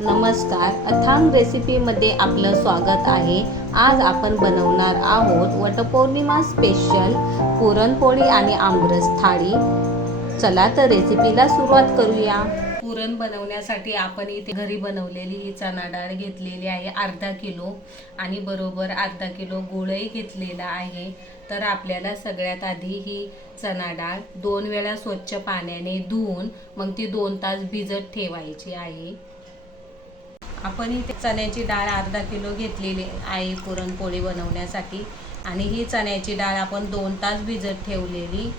नमस्कार, अथांग रेसिपीमध्ये आपलं स्वागत आहे। आज आपण बनवणार आहोत वटपौर्णिमा स्पेशल पुरणपोळी आणि आमरस थाळी। चला तर रेसिपीला सुरुवात करूया। पुरण बनवण्यासाठी आपण इथे घरी बनवलेली ही चणा डाळ घेतलेली आहे अर्धा किलो आणि बरोबर अर्धा किलो गूळही घेतलेला आहे। तर आपल्याला सगळ्यात आधी ही चणा डाळ 2 वेळा स्वच्छ पाण्याने धुवून मग ती 2 तास भिजत ठेवायची आहे। आपण इथे चण्याची डाळ अर्धा किलो घेतलेली आहे पुरणपोळी बनवण्यासाठी आणि ही चण्याची डाळ आपण 2 तास भिजत ठेवलेली।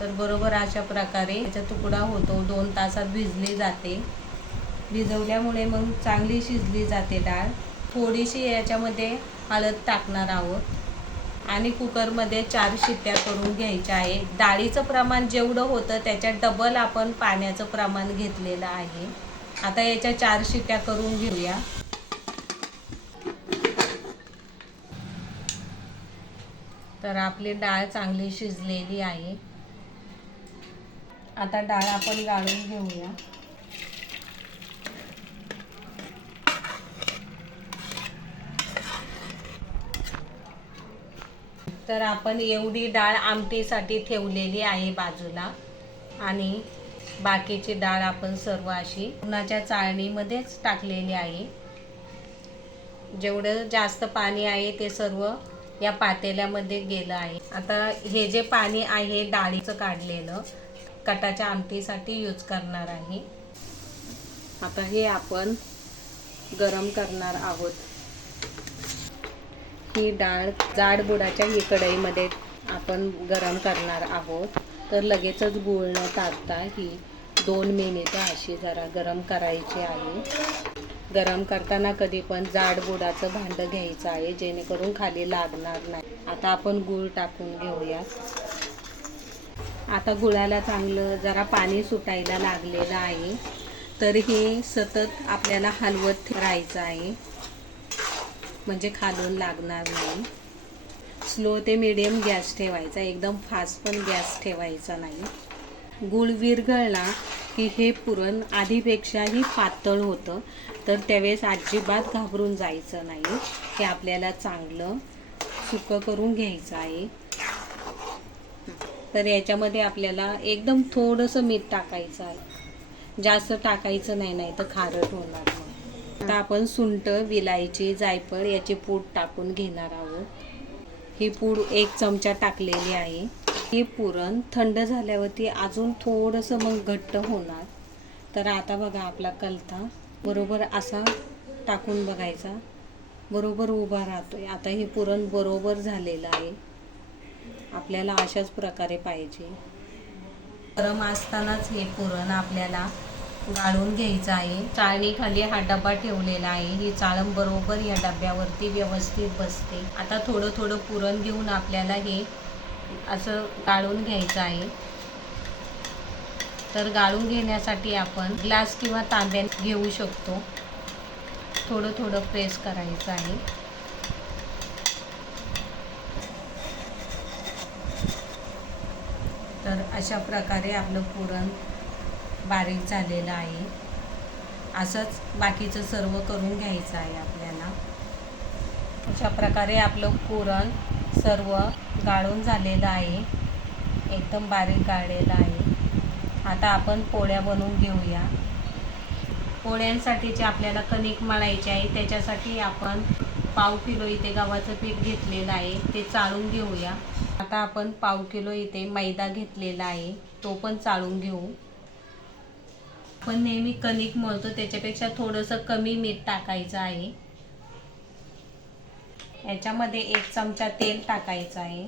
तर बरोबर अशा प्रकारे याचा तुकडा होतो, 2 तासात भिजली जाते। भिजवल्यामुळे मग चांगली शिजली जाते डाळ। थोडीशी याच्यामध्ये हळद टाकणार आहोत आणि कुकरमध्ये 4 शिट्ट्या करून घ्यायच्या आहे। डाळीचं प्रमाण जेवढं होतं त्याच्या डबल आपण पाण्याचं प्रमाण घेतलेलं आहे। आता याच्या 4 शिट्ट्या करून घेऊया। तर आपली डाळ चांगली शिजलेली आहे। आता डाळ आपण गाळून घेऊया। तर आपण एवढी डाळ आमटीसाठी ठेवलेली आहे बाजूला आणि बाकीची डाळ आपण सर्व अशी पुरणाच्या चाळणीमध्येच टाकलेली आहे। जेवढं जास्त पाणी आहे ते सर्व या पातेल्यामध्ये गेलं आहे। आता हे जे पाणी आहे डाळीचं काढलेलं कटाच्या आमटीसाठी यूज करणार आहे। आता हे आपण गरम करणार आहोत। ही डाळ जाड बुडाच्या ही कढईमध्ये आपण गरम करणार आहोत। तर लगेचच गूळ न टाकता ही 2 मिनिटं अशी जरा गरम करायची आहे। गरम करताना कधी पण जाड बुडाचं भांडं घ्यायचं आहे जेणेकरून खाली लागणार नाही। आता आपण गूळ टाकून घेऊया। आता गुळाला चांगलं जरा पाणी सुटायला लागलेलं आहे। तर हे सतत आपल्याला हलवत राहायचं आहे म्हणजे खालून लागणार नाही। स्लो ते मीडियम गॅस ठेवायचा, एकदम फास्ट पण गॅस ठेवायचा नाही। गूळ विरघळला की हे पुरण आधीपेक्षाही पातळ होतं। तर त्यावेळेस अजिबात घाबरून जायचं नाही। हे आपल्याला चांगलं सुकं करून घ्यायचं आहे। तर याच्यामध्ये आपल्याला एकदम थोडंसं मीठ टाकायचं आहे, जास्त टाकायचं नाही, नाही तर खारट होणार मग। आता आपण सुंठ, विलायची, जायफळ याची पूड टाकून घेणार आहोत। ही पूड 1 चमचा टाकलेली आहे। हे पुरण थंड झाल्यावरती अजून थोडंसं मग घट्ट होणार। तर आता बघा आपला कलथा बरोबर असा टाकून बघायचा, बरोबर उभा राहतोय। आता हे पुरण बरोबर झालेलं आहे। आपल्याला अशाच प्रकारे पाहिजे। गरम असतानाच हे पुरण आपल्याला गाळून घ्यायचं आहे। चाळणीखाली हा डबा ठेवलेला आहे। ही चाळण बरोबर या डब्यावरती व्यवस्थित बसते। आता थोडं थोडं पुरण घेऊन आपल्याला हे असं गाळून घ्यायचं आहे। तर गाळून घेण्यासाठी आपण ग्लास किंवा तांब्यात घेऊ शकतो। थोडं थोडं प्रेस करायचं आहे। तर अशा प्रकारे आपलं पुरण बारीक झालेलं आहे। असंच बाकीचं सर्व करून घ्यायचं आहे आपल्याला। अशा प्रकारे आपलं पुरण सर्व गाळून झालेलं आहे, एकदम बारीक गाळलेलं आहे। आता आपण पोळ्या बनवून घेऊया। पोळ्यांसाठीचे आपल्याला कणिक मळायची आहे। त्याच्यासाठी आपण पाव किलो इथे गव्हाचं पीठ घेतलेलं आहे, ते चाळून घेऊया। आता आपण पाव किलो इथे मैदा घेतलेला आहे, तो पण चाळून घेऊ। आपण नेहमी कणिक मळतो त्याच्यापेक्षा थोडंसं कमी मीठ टाकायचं आहे। याच्यामध्ये 1 चमचा तेल टाकायचं आहे।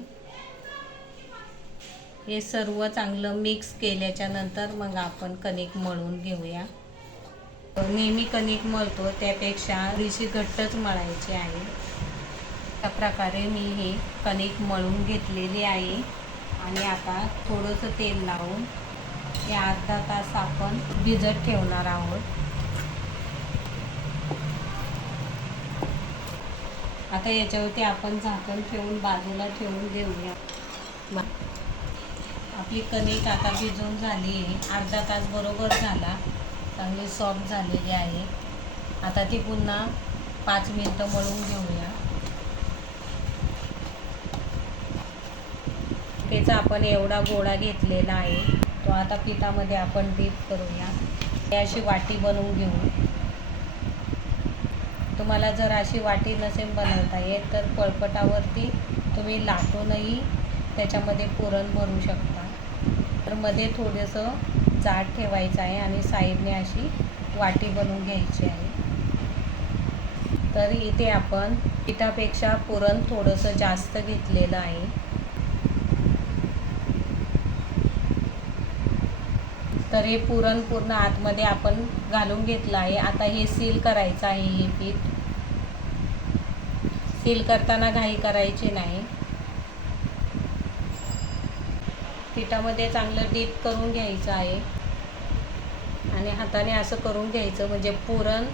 हे सर्व चांगलं मिक्स केल्याच्या नंतर मग आपण कणिक मळून घेऊया। नेहमी कणिक मळतो त्यापेक्षा थोडीशी घट्टच मळायची आहे। त्या प्रकारे मी हे कणिक मळून घेतलेली आहे आणि आता थोडंसं तेल लावून हे अर्धा तास आपण भिजत ठेवणार आहोत। आता याच्यावरती आपण झाकण ठेवून बाजूला ठेवून देऊया। आपली कणिक आता भिजून झाली आहे, अर्धा तास बरोबर झाला। चांगली सॉफ्ट झालेली आहे. आता ती पुन्हा 5 मिनिटं मळून घेऊया. त्याचा आपण एवढा गोळा घेतलेला आहे, तो आता पिठामध्ये आपण डीप करूया. हे अशी वाटी बनवून घेऊ. तुम्हाला जर अशी वाटी नसेल बनवता येत तर पळपटावरती तुम्ही लाटूनही त्याच्यामध्ये पुरण भरू शकता. तर मध्ये थोडंसं जाड ठेवायचं आहे आणि साईडने अशी वाटी बनवून घ्यायची आहे. तर इथे आपण पिठापेक्षा पुरण थोडंसं जास्त घेतलेलं आहे. तर हे पुरण पूर्ण आतमध्ये आपण घालून घेतलं आहे. आता हे सील करायचं आहे. हे पीठ सील करताना घाई करायची नाही. पिठामध्ये चांगलं डीप करून घ्यायचं आहे आणि हाताने असं करून घ्यायचं, म्हणजे पुरण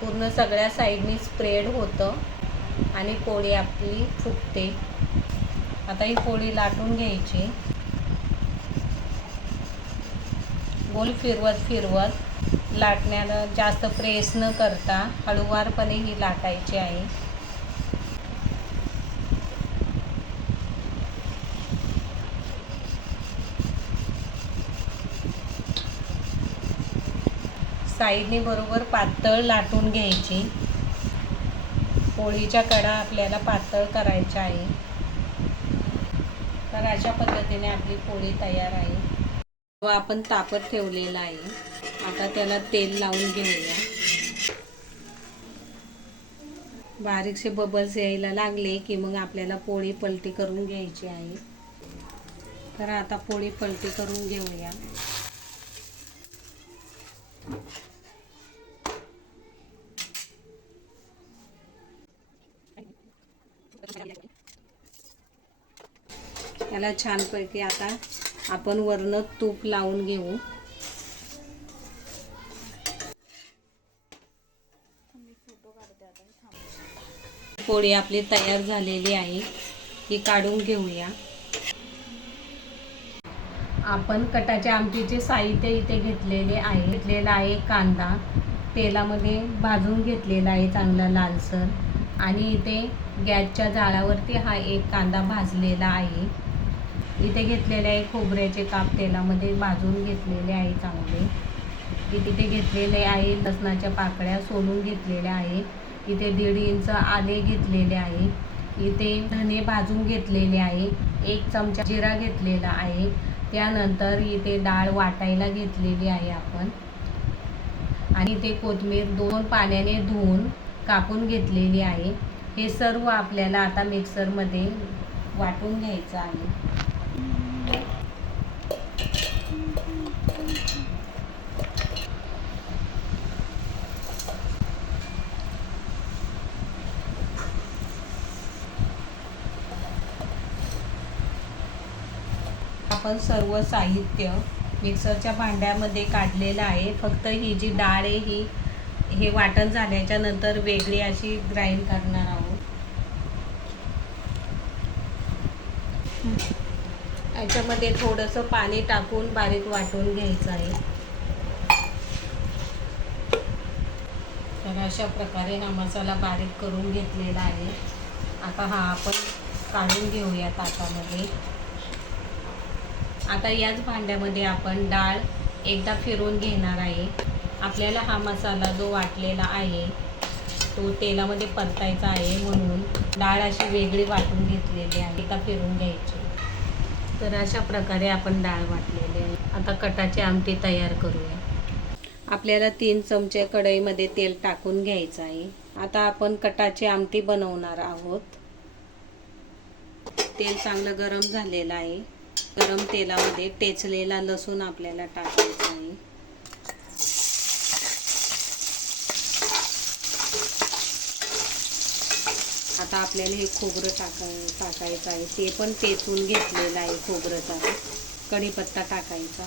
पूर्ण सगळ्या साईडनी स्प्रेड होतं आणि पोळी आपली फुगते. आता ही पोळी लाटून घ्यायची. गोल फिरवत लाटण्याला जास्त प्रेस न करता हळूवारपणे ही लाटायची आहे. साईडने बरोबर पातळ लाटून घ्यायची. पोळीच्या कडा आपल्याला पातळ करायच्या आहे. तर अशा पद्धतीने आपली पोळी तयार आहे. आपण तापत ठेवलेला आहे. आता त्याला तेल लावून घेऊया. बारीकसे बबल्स यायला लागले की मग आपल्याला पोळी पलटी करून घ्यायची आहे. तर आता पोळी पलटी करून घेऊया. याला छानपैकी आता आपण वरनं तूप लावून घेऊ. पोळी आपली तयार झालेली आहे. ही काढून घेऊया. आपण कटाच्या आमटीचे साहित्य इथे घेतलेले आहे. कांदा तेलामध्ये भाजून घेतलेला आहे चांगला लालसर, आणि इथे गॅसच्या जाळावरती हा एक कांदा भाजलेला आहे. इथे घेतलेले आहे खोबऱ्याचे काप तेलामध्ये भाजून घेतलेले आहे चांगले. इथे घेतलेले आहे लसणाच्या पाकळ्या सोलून घेतलेल्या आहे. इथे 1.5 इंच आले घेतलेले आहे. इथे धने भाजून घेतलेले आहे. 1 चमचा जिरा घेतलेला आहे. त्यानंतर इथे डाळ वाटायला घेतलेली आहे आपण, आणि इथे कोथिंबीर 2 पाण्याने धुवून कापून घेतलेली आहे. हे सर्व आपल्याला आता मिक्सरमध्ये वाटून घ्यायचं आहे. आपण सर्व साहित्य मिक्सरच्या भांड्यामध्ये काढलेलं आहे. फक्त ही जी डाळ आहे हे वाटण झाल्याच्या नंतर वेगळी अशी ग्राइंड करणार आहोत. याच्यामध्ये थोडंसं पाणी टाकून बारीक वाटून घ्यायचं आहे. तर अशा प्रकारे हा मसाला बारीक करून घेतलेला आहे. आता हा आपण काढून घेऊया ताटामध्ये. आता याच भांड्यामध्ये आपण डाळ एकदा फिरवून घेणार आहे. आपल्याला हा मसाला जो वाटलेला आहे तो तेलामध्ये परतायचा आहे, म्हणून डाळ अशी वेगळी वाटून घेतलेली आहे. एकदा फिरवून घ्यायची. तर अशा प्रकारे आपण डाळ वाटलेली आहे. आता कटाची आमटी तयार करूया. आपल्याला 3 चमचे कढईमध्ये तेल टाकून घ्यायचं आहे. आता आपण कटाची आमटी बनवणार आहोत. तेल चांगलं गरम झालेलं आहे. गरम तेलामध्ये टेचलेला लसूण आपल्याला टाकायचा आहे. आता आपल्याला हे खोबरं टाकायचं आहे. ते पण टेचून घेतलेलं आहे खोबरंचा. कढीपत्ता टाकायचा.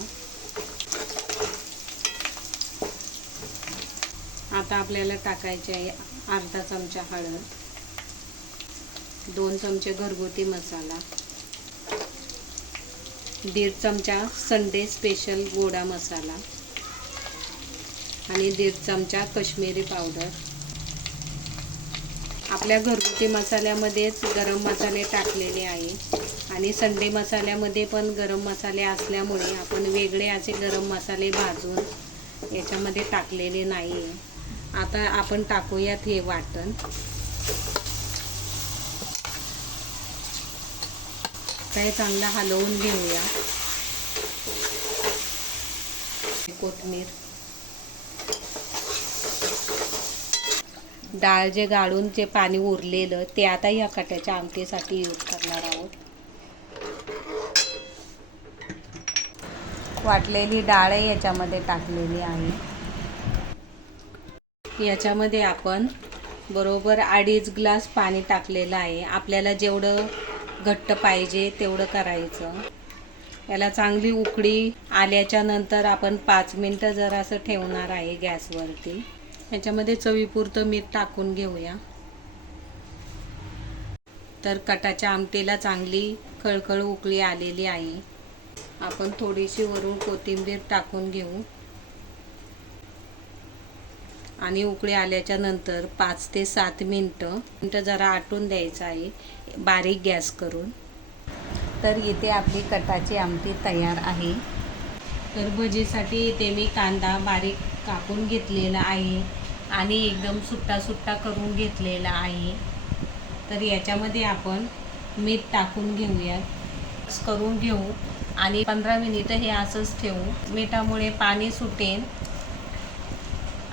आता आपल्याला टाकायचे आहे अर्धा चमचा हळद, 2 चमचे घरगुती मसाला, 1.5 चमचा संडे स्पेशल गोडा मसाला, आणि 1.5 चमचा काश्मीरी पावडर. आपल्या घरगुती मसाल्यामध्येच गरम मसाले टाकलेले आहे आणि संडे मसाल्यामध्ये पण गरम मसाले असल्यामुळे आपण वेगळे असे गरम मसाले भाजून याच्यामध्ये टाकलेले नाही आहे. आता आपण टाकूयात हे वाटण. हे चांगलं हलवून घेऊया. कोथिंबीर, डाळ जे गाळून जे पाणी उरलेलं ते आता या कट्याच्या आमटीसाठी यूज करणार आहोत. वाटलेली डाळ याच्यामध्ये टाकलेली आहे. याच्यामध्ये आपण बरोबर 2.5 ग्लास पाणी टाकलेलं आहे. आपल्याला जेवढं घट्ट पाहिजे तेवढं करायचं. याला चांगली उकळी आल्याच्या नंतर आपण 5 मिनटं जरासं ठेवणार आहे गॅसवरती. याच्यामध्ये चवीपुरतं मीठ टाकून घेऊया. तर कटाच्या आमटीला चांगली खळखळ उकळी आलेली आहे. आपण थोडीशी वरून कोथिंबीर टाकून घेऊ आणि उकळी आल्याच्या नंतर 5 ते 7 मिनटं जरा आटून द्यायचं आहे बारीक गॅस करून. तर इथे आपली कटाची आमटी तयार आहे. तर भजीसाठी इथे मी कांदा बारीक कापून घेतलेला आहे आणि एकदम सुट्टा सुट्टा करून घेतलेला आहे. तर याच्यामध्ये आपण मीठ टाकून घेऊया, मिक्स करून घेऊ आणि 15 मिनिटं हे असंच ठेवू. मिठामुळे पाणी सुटेल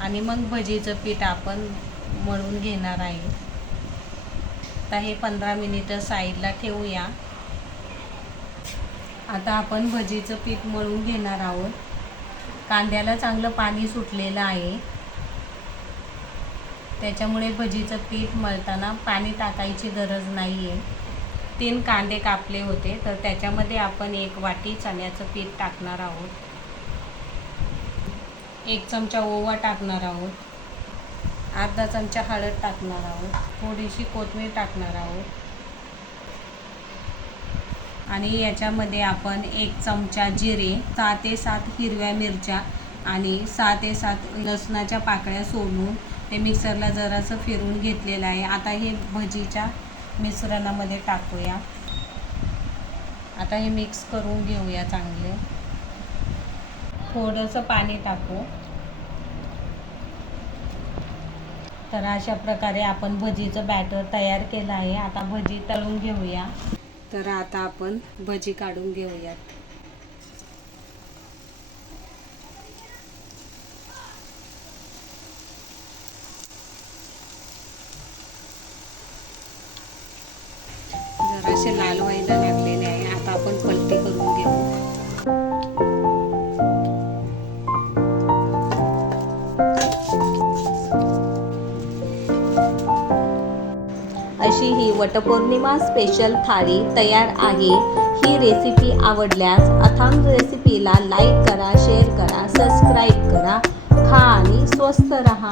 आणि मग भजीचं पीठ आपण मळून घेणार आहे. आता हे 15 मिनिटं साईडला ठेवूया. आता आपण भजीचं पीठ मळून घेणार आहोत. कांद्याला चांगलं पाणी सुटलेलं आहे, त्याच्यामुळे भजीचं पीठ मळताना पाणी टाकायची गरज नाही आहे. 3 कांदे कापले होते, तर त्याच्यामध्ये आपण 1 वाटी चण्याचं पीठ टाकणार आहोत. 1 चमचा ओवा टाकणार आहोत. अर्धा चमचा हळद टाकणार आहोत. थोडीशी कोथिंबीर टाकणार आहोत आणि याच्यामध्ये आपण 1 चमचा जिरे, 6 ते 7 हिरव्या मिरच्या आणि 6 ते 7 लसणाच्या पाकळ्या सोलून ते मिक्सरला जरासं फिरवून घेतलेलं आहे. आता हे भजीच्या मिश्रणामध्ये टाकूया. आता हे मिक्स करून घेऊया चांगले. थोडंसं पाणी टाकू. तर अशा प्रकारे आपण भजीचं बॅटर तयार केलं आहे. आता भजी तळून घेऊया. तर आता आपण भजी काढून घेऊयात. जरासे लाल व्हायला लागलेले आहे. आता आपण पलटी करून घेऊ. अशी ही वटपौर्णिमा स्पेशल थाळी तयार आहे. ही रेसिपी आवडल्यास अथांग रेसिपीला लाईक करा, शेअर करा, सबस्क्राईब करा. खा आणि स्वस्थ रहा.